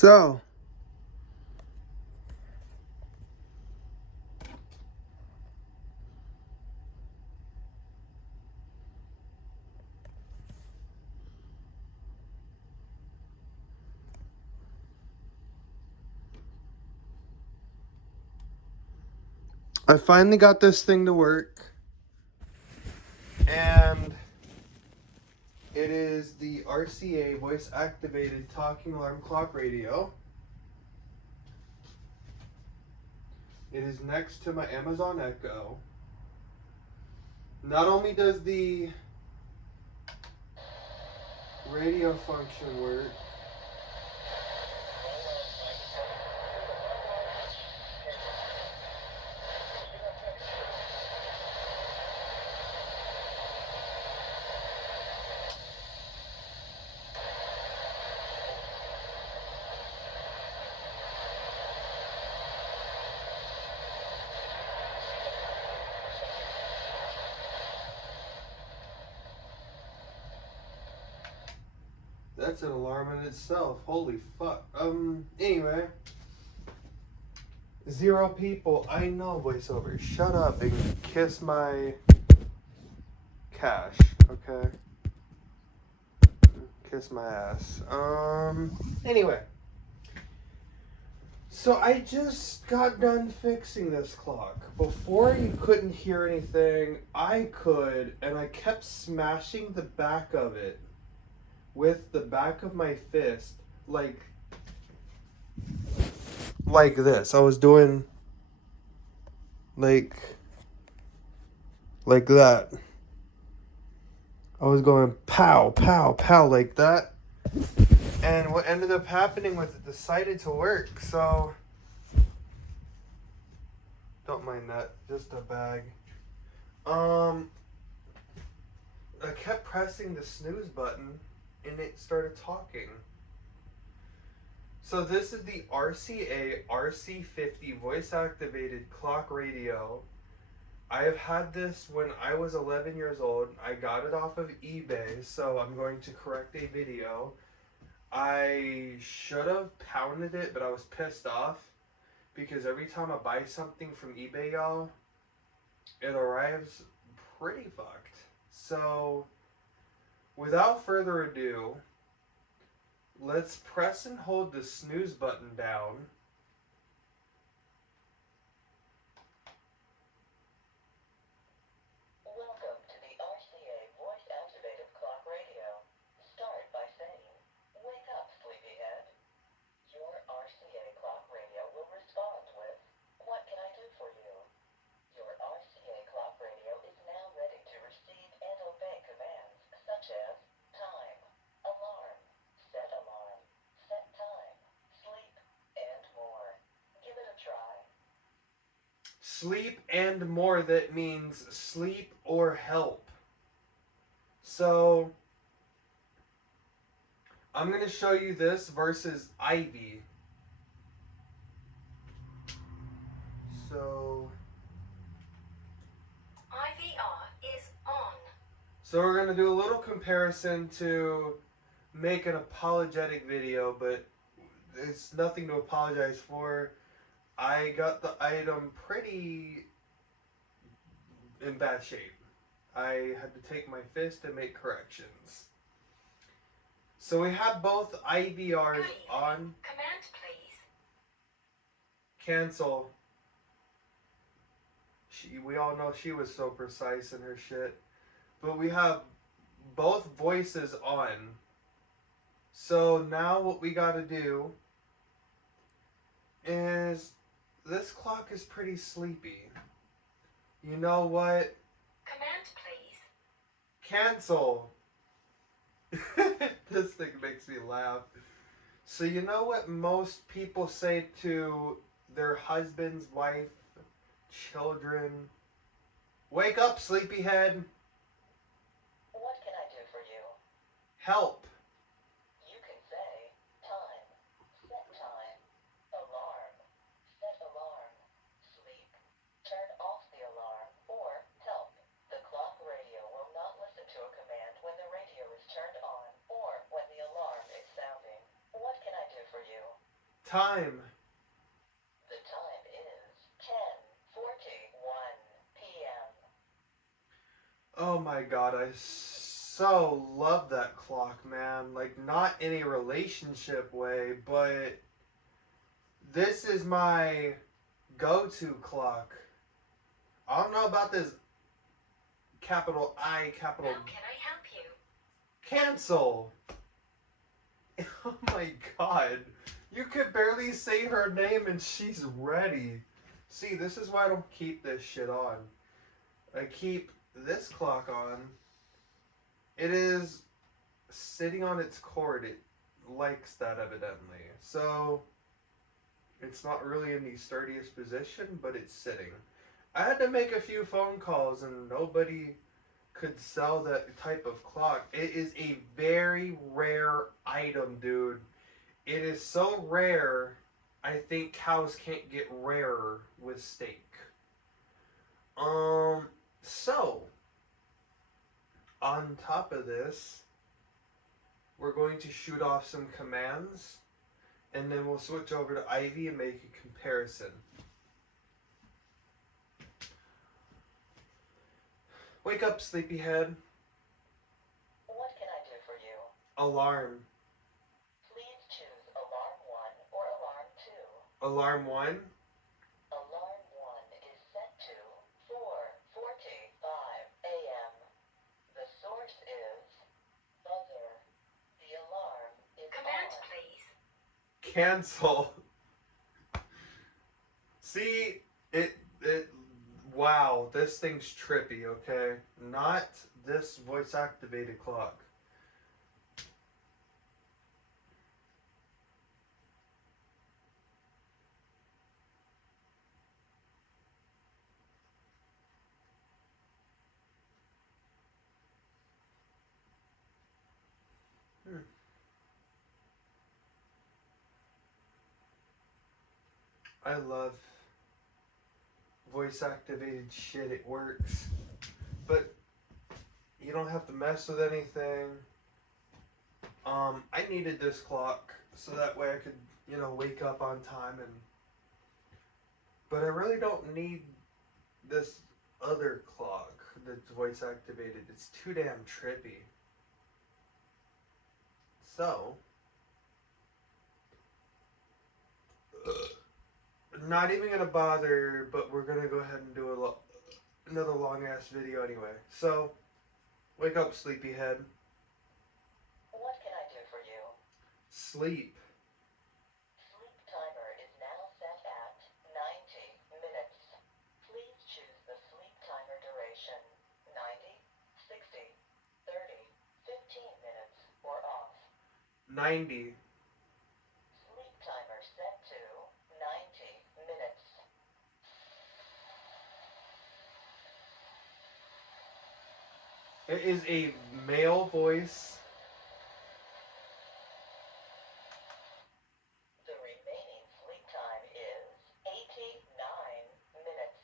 So, I finally got this thing to work, and it is the RCA voice activated talking alarm clock radio. It is next to my Amazon Echo. Not only does the radio function work, that's an alarm in itself. Holy fuck. Anyway. 0 people. I know voiceover. Shut up and kiss my cash, okay? Kiss my ass. Anyway. So I just got done fixing this clock. Before you couldn't hear anything, I could, and I kept smashing the back of it with the back of my fist, like this. I was doing like that. I was going pow, pow, pow like that. And what ended up happening was it decided to work, so don't mind that, just a bag. I kept pressing the snooze button and it started talking. So this is the RCA RC50 voice activated clock radio. I have had this when I was 11 years old. I got it off of eBay, so I'm going to correct a video. I should have pounded it, but I was pissed off because every time I buy something from eBay, y'all, it arrives pretty fucked. So, without further ado, let's press and hold the snooze button down. Welcome to the RCA voice activated clock radio. Start by saying, "Wake up, sleepyhead." Your RCA clock radio will respond with, "What can I do for you?" Your RCA clock radio is now ready to receive and obey commands such as time, alarm, set time, sleep, and more. Give it a try. Sleep and more, that means sleep or help. So, I'm going to show you this versus Ivy. So, IVR is on. So we're going to do a little comparison to make an apologetic video, but it's nothing to apologize for. I got the item pretty in bad shape. I had to take my fist and make corrections. So we have both IVRs on. Command, please. Cancel. We all know she was so precise in her shit. But we have both voices on. So now what we gotta do is, this clock is pretty sleepy. You know what? Command, please. Cancel. This thing makes me laugh. So you know what most people say to their husbands, wife, children? Wake up, sleepyhead. What can I do for you? Help. You can say time, set time, alarm, set alarm, sleep, turn off the alarm, or help. The clock radio will not listen to a command when the radio is turned on or when the alarm is sounding. What can I do for you? Time. The time is 10:41 p.m. Oh my god, I so love that clock, man. Like, not in a relationship way, but this is my go-to clock. I don't know about this capital I, capital How can I help you? cancel. Oh my god. You could barely say her name and she's ready. See, this is why I don't keep this shit on. I keep this clock on. It is sitting on its cord. It likes that evidently. So it's not really in the sturdiest position, but it's sitting. I had to make a few phone calls and nobody could sell that type of clock. It is a very rare item, dude. It is so rare, I think cows can't get rarer with steak. So, on top of this, we're going to shoot off some commands, and then we'll switch over to Ivy and make a comparison. Wake up, sleepyhead. What can I do for you? Alarm. Please choose Alarm 1 or Alarm 2. Alarm 1. Alarm 1 is set to 4:45 a.m. The source is buzzer. The alarm is Command, on. please. Cancel. See, wow, this thing's trippy, okay? Not this voice activated clock. I love voice activated shit. It works. But you don't have to mess with anything. I needed this clock so that way I could, wake up on time but I really don't need this other clock that's voice activated. It's too damn trippy. So, not even gonna bother, but we're gonna go ahead and do another long ass video anyway. So, wake up, sleepyhead. What can I do for you? Sleep. Sleep timer is now set at 90 minutes. Please choose the sleep timer duration: 90, 60, 30, 15 minutes, or off. 90. Sleep timer set to 90 minutes. It is a male voice. The remaining sleep time is 89 minutes.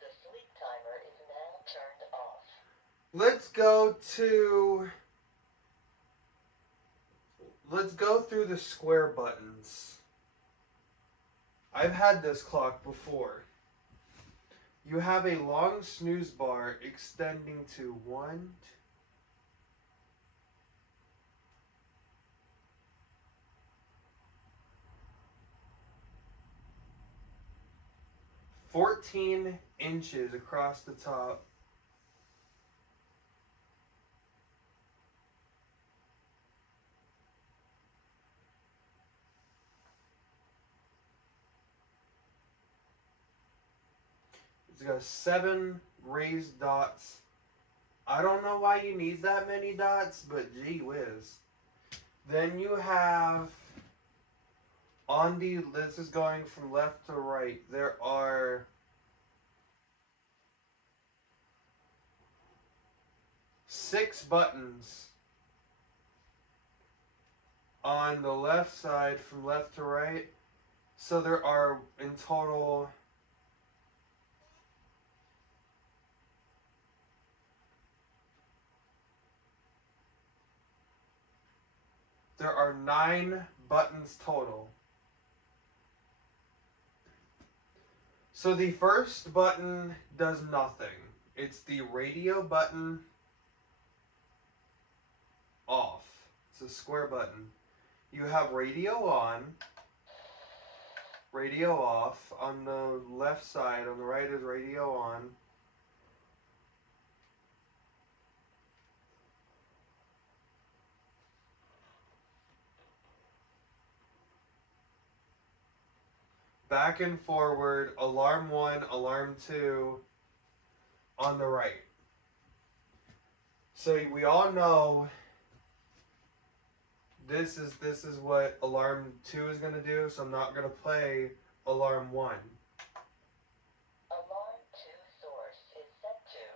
The sleep timer is now turned off. Let's go through the square buttons. I've had this clock before. You have a long snooze bar extending to 1, 14 inches across the top. It's got 7 raised dots. I don't know why you need that many dots, but gee whiz. Then you have this is going from left to right. There are 6 buttons on the left side from left to right. So there are in total There are 9 buttons total. So the first button does nothing. It's the radio button off. It's a square button. You have radio on, radio off. On the left side, on the right is radio on. Back and forward, alarm 1, alarm 2 on the right. So we all know this is what alarm 2 is going to do, so I'm not going to play alarm 1. Alarm 2 source is set to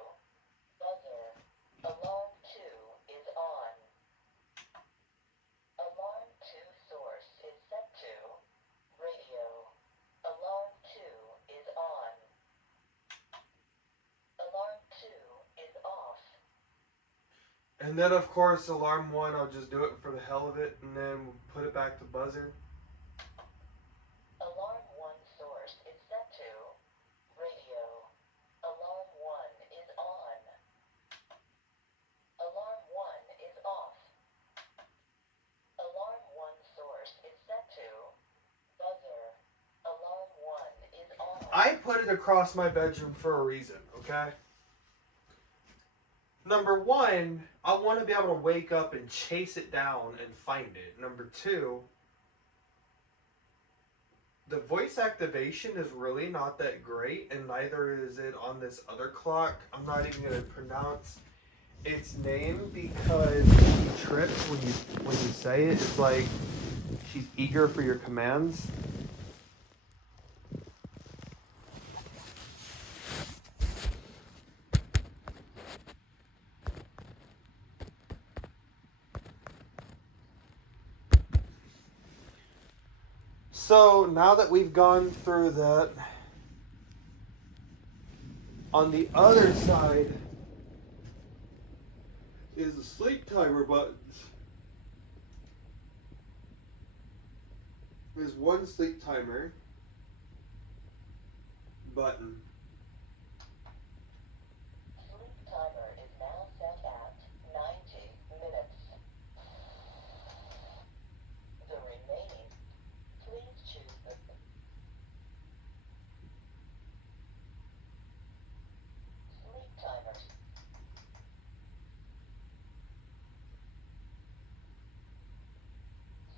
buzzer. Alarm 2 is on. Alarm 2 source is set to radio. Alarm 2 is on. Alarm 2 is off. And then of course alarm 1, I'll just do it for the hell of it and then we'll put it back to buzzer. Alarm 1 source is set to radio. Alarm 1 is on. Alarm 1 is off. Alarm 1 source is set to buzzer. Alarm 1 is on. I put it across my bedroom for a reason, okay? Number 1, I want to be able to wake up and chase it down and find it. Number 2, the voice activation is really not that great, and neither is it on this other clock. I'm not even going to pronounce its name because she trips when you say it. It's like she's eager for your commands. So now that we've gone through that, on the other side is the sleep timer buttons. There's one sleep timer button. Sleep timer is now set at 90 minutes. The remaining, please choose the sleep timer.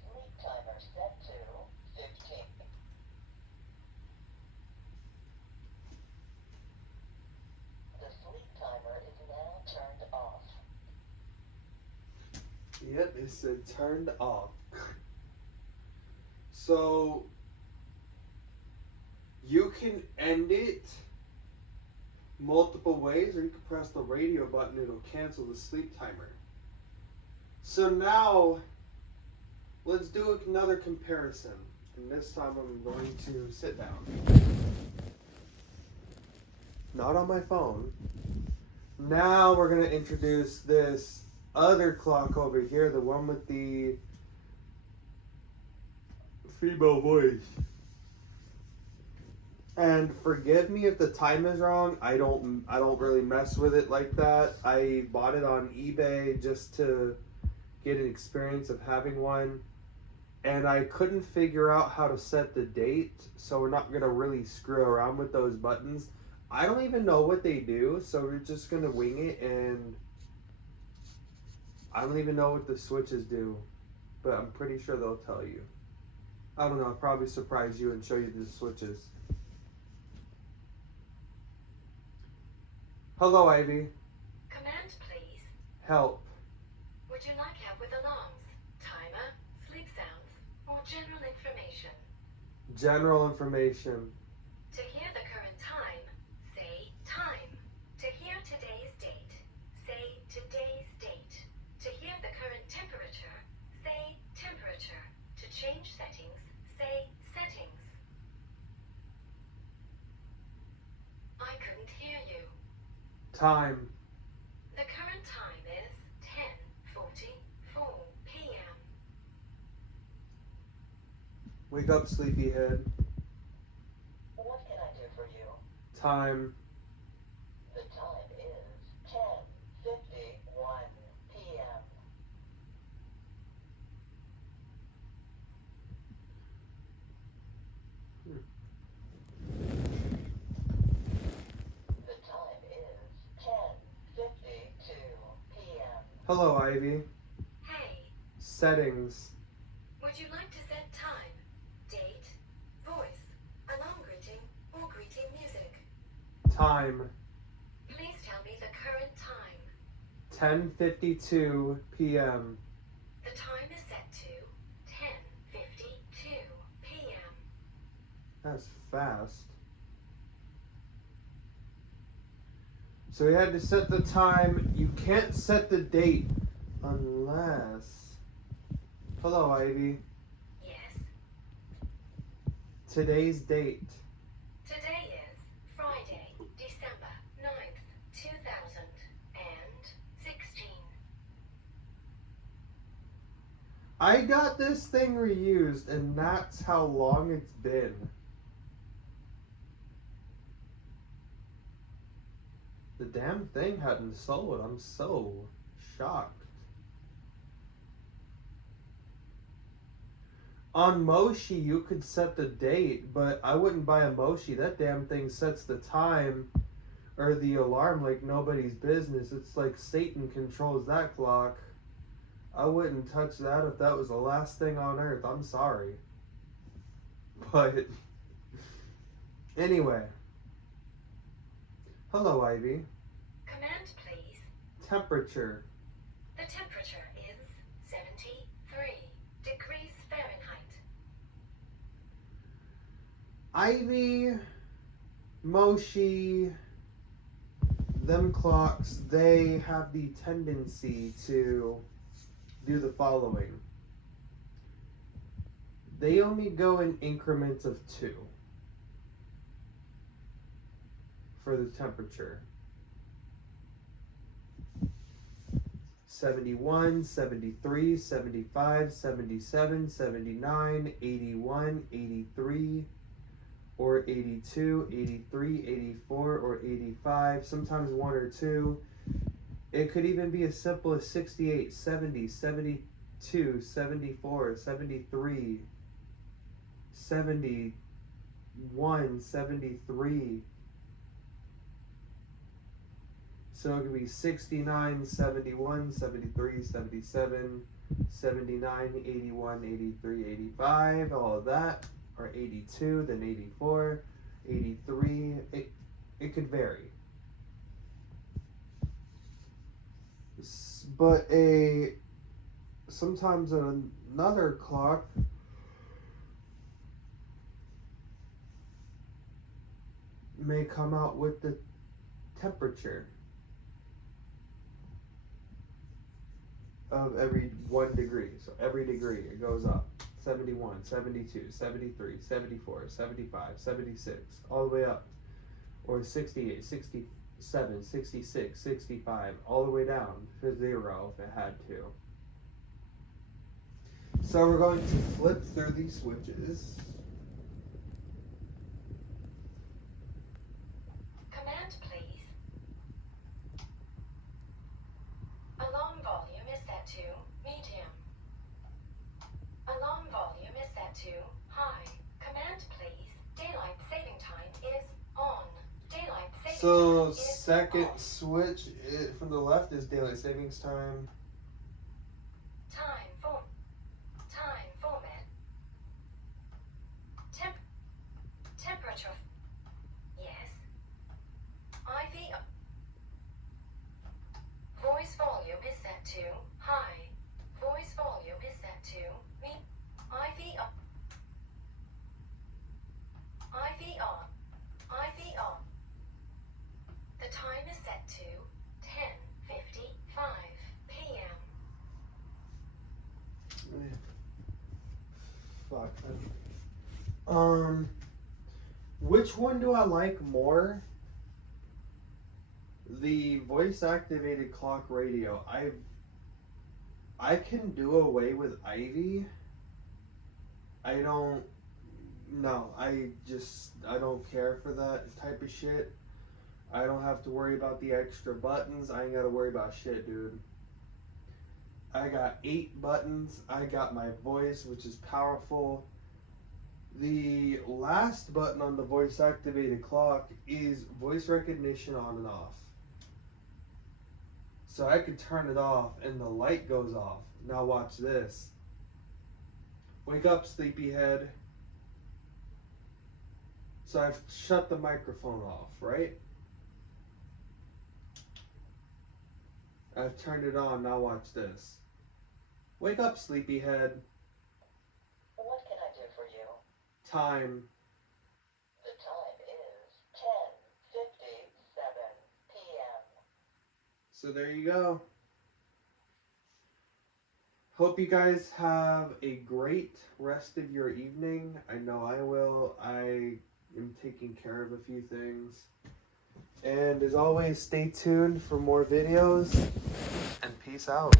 Sleep timer set to 15. The sleep timer is now turned off. Yep, it said turned off. So you can end it multiple ways, or you can press the radio button, it'll cancel the sleep timer. So now let's do another comparison. And this time I'm going to sit down. Not on my phone. Now we're going to introduce this other clock over here, the one with the female voice. And forgive me if the time is wrong. I don't really mess with it like that. I bought it on eBay just to get an experience of having one. And I couldn't figure out how to set the date, so we're not gonna really screw around with those buttons. I don't even know what they do, so we're just gonna wing it, and I don't even know what the switches do, but I'm pretty sure they'll tell you. I don't know, I'll probably surprise you and show you the switches. Hello, Ivy. Command, please. Help. Would you like help with alarms, timer, sleep sounds, or general information? General information. To hear the current time, say time. To hear today's date, say today's date. To hear the current temperature, say temperature. To change settings, say settings. I couldn't hear you. Time. The current time is 10:44 p.m. Wake up, sleepyhead. What can I do for you? Time. The time is 10:51 p.m. The time is 10:52 p.m. Hello, Ivy. Hey, Settings. would you like to set time, date, voice, alarm greeting, or greeting music? Time. Please tell me the current time. 10:52 p.m. The time is set to 10:52 p.m. That's fast. So we had to set the time. You can't set the date unless... Hello, Ivy. Yes, Today's date. today is Friday, December 9th, 2016. I got this thing reused, and that's how long it's been. The damn thing hadn't sold. I'm so shocked. On Moshi, you could set the date, but I wouldn't buy a Moshi. That damn thing sets the time or the alarm like nobody's business. It's like Satan controls that clock. I wouldn't touch that if that was the last thing on earth. I'm sorry. But anyway. Hello, Ivy. Command, please. Temperature. The temperature is 73 degrees Fahrenheit. Ivy, Moshi, them clocks, they have the tendency to do the following. They only go in increments of 2 for the temperature. 71, 73, 75, 77, 79, 81, 83, or 82, 83, 84, or 85, sometimes 1 or 2. It could even be as simple as 68, 70, 72, 74, 73, 71, 73. So it could be 69, 71, 73, 77, 79, 81, 83, 85, all of that. Or 82, then 84, 83. It could vary. But sometimes another clock may come out with the temperature of every 1 degree. So every degree it goes up. 71, 72, 73, 74, 75, 76, all the way up. Or 68, 67, 66, 65, all the way down to 0 if it had to. So we're going to flip through these switches. Command, please. Alarm volume is set to medium. Alarm volume is set to high. Command, please. Daylight saving time is on. Daylight saving So time is second on. switch from the left is daylight savings time. Time format. Temperature. Yes. IV. Voice volume is set to high. Voice volume is set to me. IV up. IV on. IV on. The time is set to 10:55 p.m. Fuck. Which one do I like more? The voice activated clock radio. I can do away with Ivy. I don't No, I don't care for that type of shit. I don't have to worry about the extra buttons. I ain't gotta worry about shit, dude. I got 8 buttons. I got my voice, which is powerful. The last button on the voice activated clock is voice recognition on and off. So I could turn it off and the light goes off. Now watch this. Wake up, sleepyhead. So I've shut the microphone off, right? I've turned it on. Now watch this. Wake up, sleepyhead. What can I do for you? Time. The time is 10:57 p.m. So there you go. Hope you guys have a great rest of your evening. I know I will. I am taking care of a few things. And as always, stay tuned for more videos. And peace out.